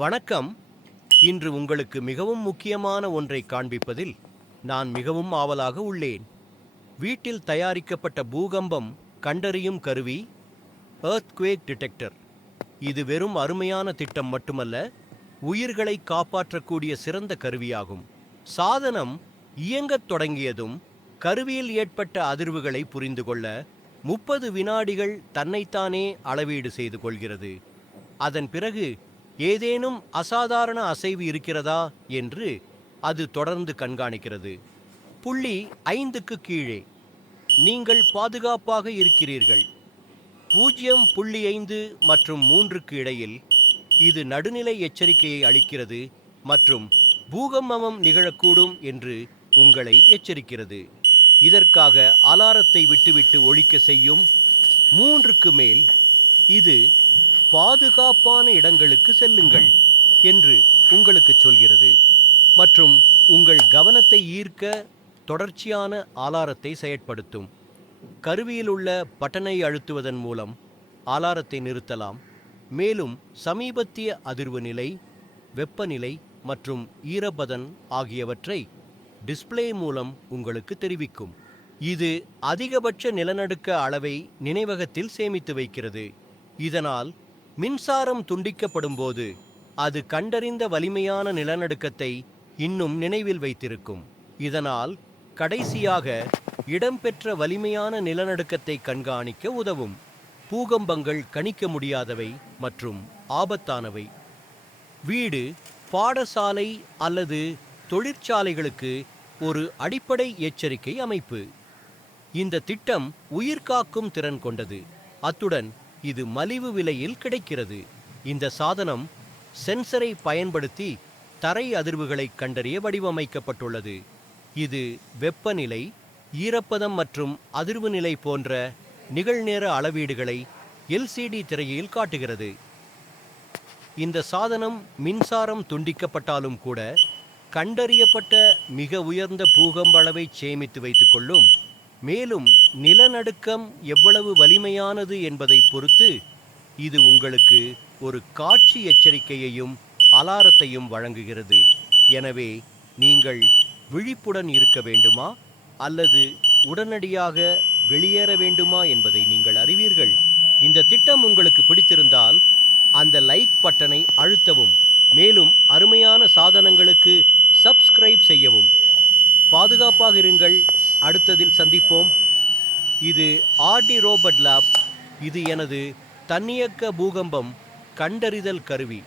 வணக்கம். இன்று உங்களுக்கு மிகவும் முக்கியமான ஒன்றை காண்பிப்பதில் நான் மிகவும் ஆவலாக உள்ளேன். வீட்டில் தயாரிக்கப்பட்ட பூகம்பம் கண்டறியும் கருவி எர்த்குவேக் டிடெக்டர். இது வெறும் அருமையான திட்டம் மட்டுமல்ல, உயிர்களை காப்பாற்றக்கூடிய சிறந்த கருவியாகும். சாதனம் இயங்கத் தொடங்கியதும் கருவியில் ஏற்பட்ட அதிர்வுகளை புரிந்து கொள்ள 30 வினாடிகள் தன்னைத்தானே அளவீடு செய்து கொள்கிறது. அதன் பிறகு ஏதேனும் அசாதாரண அசைவு இருக்கிறதா என்று அது தொடர்ந்து கண்காணிக்கிறது. புள்ளி 5க்கு கீழே நீங்கள் பாதுகாப்பாக இருக்கிறீர்கள். 0.5 மற்றும் 3க்கு இடையில் இது நடுநிலை எச்சரிக்கையை அளிக்கிறது மற்றும் பூகம்பம் நிகழக்கூடும் என்று உங்களை எச்சரிக்கிறது. இதற்காக அலாரத்தை விட்டுவிட்டு ஒலிக்க செய்யும். 3க்கு மேல் இது பாதுகாப்பான இடங்களுக்கு செல்லுங்கள் என்று உங்களுக்கு சொல்கிறது மற்றும் உங்கள் கவனத்தை ஈர்க்க தொடர்ச்சியான அலாரத்தை செயற்படுத்தும். கருவியில் உள்ள பட்டனை அழுத்துவதன் மூலம் அலாரத்தை நிறுத்தலாம், மேலும் சமீபத்திய அதிர்வு நிலை, வெப்பநிலை மற்றும் ஈரப்பதன் ஆகியவற்றை டிஸ்ப்ளே மூலம் உங்களுக்கு தெரிவிக்கும். இது அதிகபட்ச நிலநடுக்க அளவை நினைவகத்தில் சேமித்து வைக்கிறது. இதனால் மின்சாரம் துண்டிக்கப்படும் போது அது கண்டறிந்த வலிமையான நிலநடுக்கத்தை இன்னும் நினைவில் வைத்திருக்கும். இதனால் கடைசியாக இடம்பெற்ற வலிமையான நிலநடுக்கத்தை கண்காணிக்க உதவும். பூகம்பங்கள் கணிக்க முடியாதவை மற்றும் ஆபத்தானவை. வீடு, பாடசாலை அல்லது தொழிற்சாலைகளுக்கு ஒரு அடிப்படை எச்சரிக்கை அமைப்பு. இந்த திட்டம் உயிர்காக்கும் திறன் கொண்டது. அத்துடன் இது மலிவு விலையில் கிடைக்கிறது. இந்த சாதனம் சென்சரை பயன்படுத்தி தரை அதிர்வுகளை கண்டறிய வடிவமைக்கப்பட்டுள்ளது. இது வெப்பநிலை, ஈரப்பதம் மற்றும் அதிர்வு நிலை போன்ற நிகழ்நேர அளவீடுகளை எல்சிடி திரையில் காட்டுகிறது. இந்த சாதனம் மின்சாரம் துண்டிக்கப்பட்டாலும் கூட கண்டறியப்பட்ட மிக உயர்ந்த பூகம்ப அளவை சேமித்து வைத்துக் கொள்ளும். மேலும் நிலநடுக்கம் எவ்வளவு வலிமையானது என்பதை பொறுத்து இது உங்களுக்கு ஒரு காட்சி எச்சரிக்கையையும் அலாரத்தையும் வழங்குகிறது. எனவே நீங்கள் விழிப்புடன் இருக்க வேண்டுமா அல்லது உடனடியாக வெளியேற வேண்டுமா என்பதை நீங்கள் அறிவீர்கள். இந்த திட்டம் உங்களுக்கு பிடித்திருந்தால் அந்த லைக் பட்டனை அழுத்தவும், மேலும் அருமையான சாதனங்களுக்கு சப்ஸ்கிரைப் செய்யவும். பாதுகாப்பாக இருங்கள். அடுத்ததில் சந்திப்போம். இது ஆர்டி ரோபோட் லேப். இது எனது தன்னியக்க பூகம்பம் கண்டறிதல் கருவி.